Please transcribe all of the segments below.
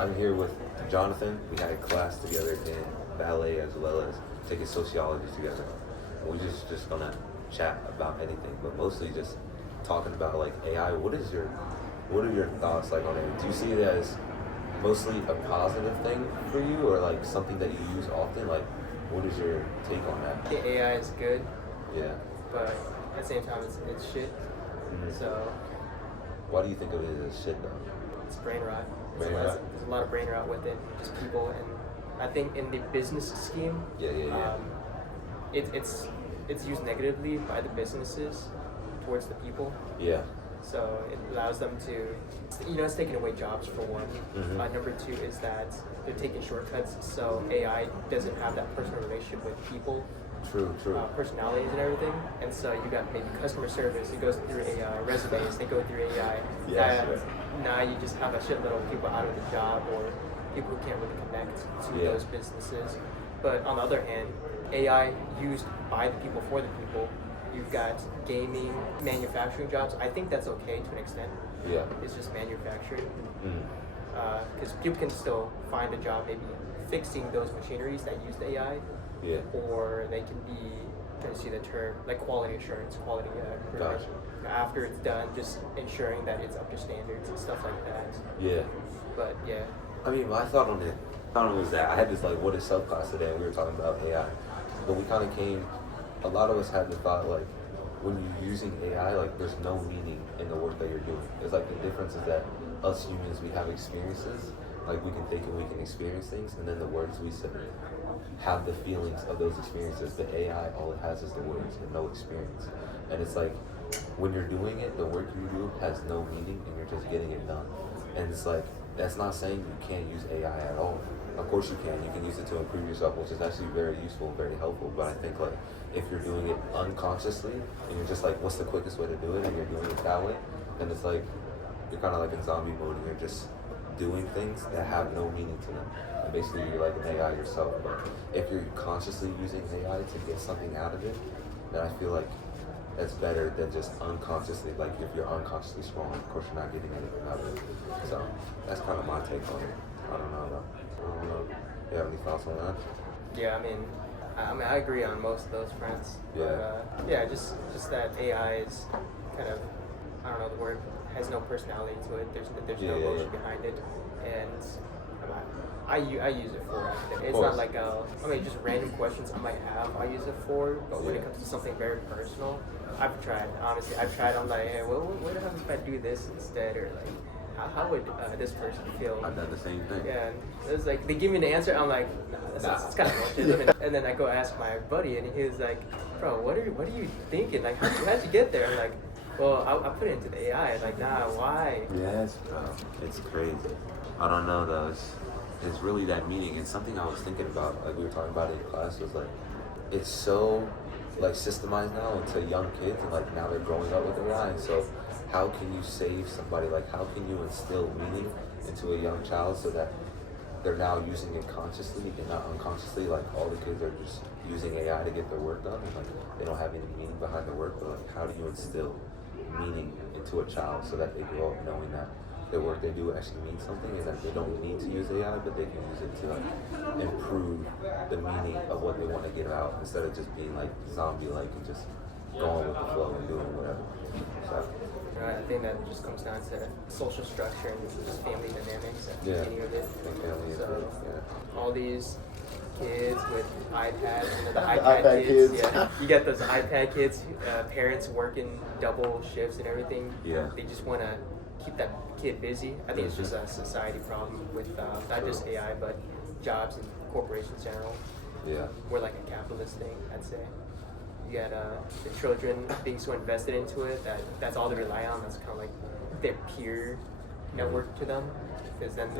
I'm here with Jonathan. We had a class together in ballet as well as taking sociology together. And we're just gonna chat about anything, but mostly just talking about like AI. What are your thoughts like on it? Do you see it as mostly a positive thing for you, or like something that you use often? Like, what is your take on that? The AI is good, Yeah. but at the same time, it's shit. Mhm. So Why do you think of it as shit though? it's brain rot. Brain rot? There's a lot of brain rot with it, just people. And I think in the business scheme, Yeah. it's used negatively by the businesses towards the people. Yeah. So it allows them to, it's taking away jobs for one. Mhm. Number two is that they're taking shortcuts. So AI doesn't have that personal relationship with people. True. Personalities and everything, and so you got maybe customer service, it goes through AI, resumes, they go through AI, Yes, and yes. now you just have a shitload of people out of the job or people who can't really connect to Yeah. those businesses. But on the other hand, AI used by the people for the people, you've got gaming, manufacturing jobs. I think that's okay to an extent. Yeah. It's just manufacturing, Mm. because people can still find a job maybe fixing those machineries that use the AI, Yeah. or they can be, I'm trying to see the term, like quality assurance, quality improvement. Gotcha. After it's done, just ensuring that it's up to standards and stuff like that. Yeah. But yeah, I mean, my thought on it was that I had this like what is subclass today, and we were talking about AI, but we kind of came. A lot of us had the thought like when you're using AI, like there's no meaning in the work that you're doing. It's like the difference is that us humans, we have experiences, like we can think and we can experience things, and then the words we say have the feelings of those experiences. The AI, all it has is the words and no experience. And it's like when you're doing it, the work you do has no meaning, and you're just getting it done. And it's like that's not saying you can't use AI at all. Of course you can. You can use it to improve yourself, which is actually very useful, very helpful. But I think like if you're doing it unconsciously and you're just like, what's the quickest way to do it, and you're doing it that way, then it's like you're kind of like in zombie mode, and you're just doing things that have no meaning to them. And basically you're like an AI yourself. But if you're consciously using AI to get something out of it, then I feel like that's better than just unconsciously. Like if you're unconsciously scrolling, of course you're not getting anything out of it. So that's kind of my take on it. I don't know though. You have any thoughts on that? yeah. I agree on most of those fronts. Yeah. Yeah. Just that AI is kind of, I don't know the word, has no personality to it. There's no Yeah. emotion behind it, and I use it for it. It's course. not like just random questions I might have. I use it for, but when it Yeah. comes to something very personal, I've tried. Honestly, I'm like, hey, what happens if I do this instead, or like, how would this person feel? I've done the same thing. Yeah, and it's like they give me an answer. I'm like, nah, that's kind of bullshit. And then I go ask my buddy, and he was like, bro, what are you thinking? Like, how'd you get there? I'm like, well, I put it into the AI. Like, nah, why? Yes, it's crazy. I don't know though. It's really that meaning. And something I was thinking about, like we were talking about in class, was like it's so like systemized now into young kids, and like now they're growing up with AI. And so, how can you save somebody? Like, how can you instill meaning into a young child so that they're now using it consciously and not unconsciously? Like all the kids are just using AI to get their work done, and like they don't have any meaning behind the work. But like, how do you instill meaning into a child so that they grow up knowing that the work they do actually means something, and that they don't need to use AI, but they can use it to like improve the meaning of what they want to get out, instead of just being like zombie-like and just going with the flow and doing whatever. So I think that just comes down to social structure and just family dynamics at the Yeah. beginning of it. I think family is So good. Yeah. all these kids with iPads, the iPad iPad kids. kids. Yeah, you got those iPad kids, parents working double shifts and everything. Yeah. They just want to keep that kid busy. I think it's just a society problem with not just AI, but jobs and corporations in general. Yeah. We're like a capitalist thing, I'd say. You got the children being so invested into it that's all they rely on. That's kind of like their peer network to them. Because then,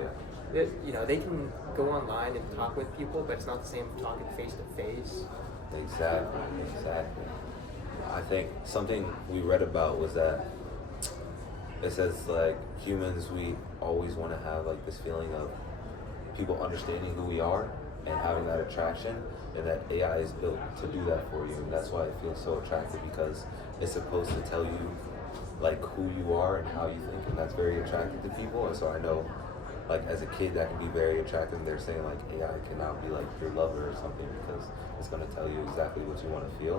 they can go online and talk with people, but it's not the same talking face to face. Exactly. I think something we read about was that it says like humans, we always want to have like this feeling of people understanding who we are and having that attraction, and that AI is built to do that for you, and that's why it feels so attractive, because it's supposed to tell you like who you are and how you think, and that's very attractive to people. And so I know like as a kid that can be very attractive. They're saying like AI can now be like your lover or something because it's gonna tell you exactly what you want to feel.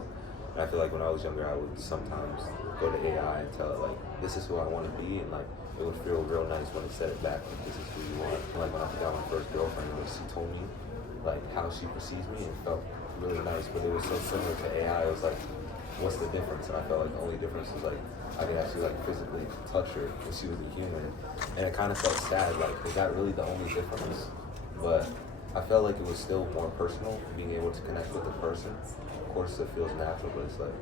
And I feel like when I was younger, I would sometimes go to AI and tell it like, this is who I want to be, and like it would feel real nice when it said it back, like this is who you want. And, like when I got my first girlfriend, when she told me like how she perceives me, it felt really nice. But it was so similar to AI. It was like, what's the difference? And I felt like the only difference was like I could actually like physically touch her when she was a human, and it kind of felt sad. Like is that really the only difference? But I felt like it was still more personal, being able to connect with the person. Of course, it feels natural, but it's like,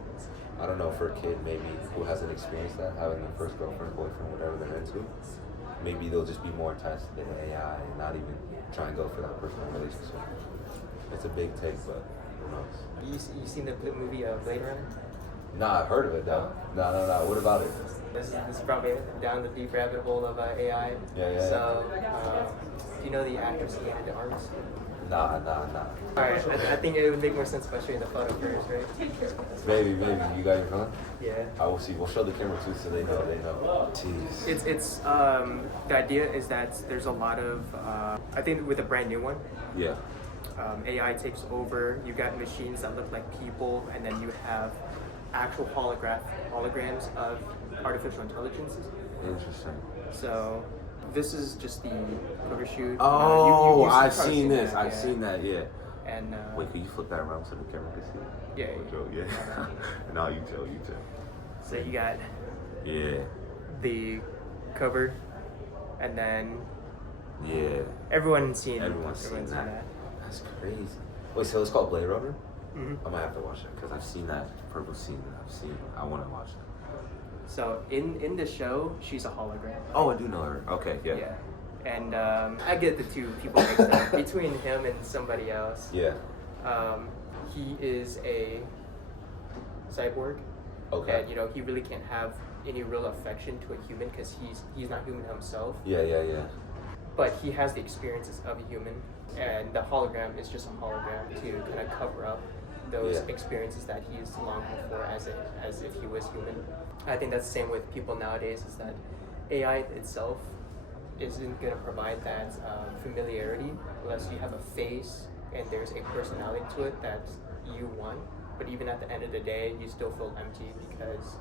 I don't know, for a kid maybe who hasn't experienced that, having their first girlfriend, boyfriend, whatever they're into, maybe they'll just be more attached to the AI and not even try and go for that personal relationship. It's a big take, but who knows? You seen the movie Blade Runner? Nah, I've heard of it though. No. What about it? This is probably down the deep rabbit hole of AI. Yeah. So, do you know the actress Ana de Armas? Nah. Alright, I think it would make more sense if I show you the photo first, right? Maybe. You got your phone? Yeah. I will see. We'll show the camera too, so they know. Jeez. It's the idea is that there's a lot of I think with a brand new one, Yeah. AI takes over. You got machines that look like people, and then you have actual holograms of artificial intelligences. Interesting. So this is just the cover shoot. Oh, you've I've probably seen this. that, I've seen that. Yeah. And Wait, can you flip that around so the camera can see it? yeah. Yeah. No, you tell. So you got Yeah. the cover, and then Yeah. everyone's seen that. That's crazy. Wait, so it's called Blade Runner? Mhm. I might have to watch it because I've seen that purple scene. I want to watch it. So in the show, she's a hologram. Oh, I do know her. Okay, yeah. Yeah. And I get the two people mixed up between him and somebody else. Yeah. He is a cyborg. Okay. And he really can't have any real affection to a human because he's not human himself. Yeah. But he has the experiences of a human, and the hologram is just a hologram to kind of cover up those Yeah. experiences that he's longing for as if he was human. I think that's the same with people nowadays. Is that AI itself isn't going to provide that familiarity unless you have a face and there's a personality to it that you want. But even at the end of the day, you still feel empty because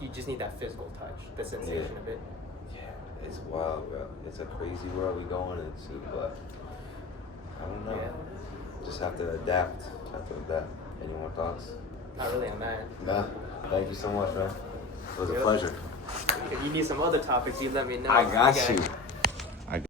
you just need that physical touch, the sensation of it. Yeah, it's wild, bro. It's a crazy world we going into, but I don't know. Yeah. Just have to adapt. Any more thoughts? Not really on that. Nah. Thank you so much, man. It was a Yep. pleasure. If you need some other topics, you let me know. I got Okay. you.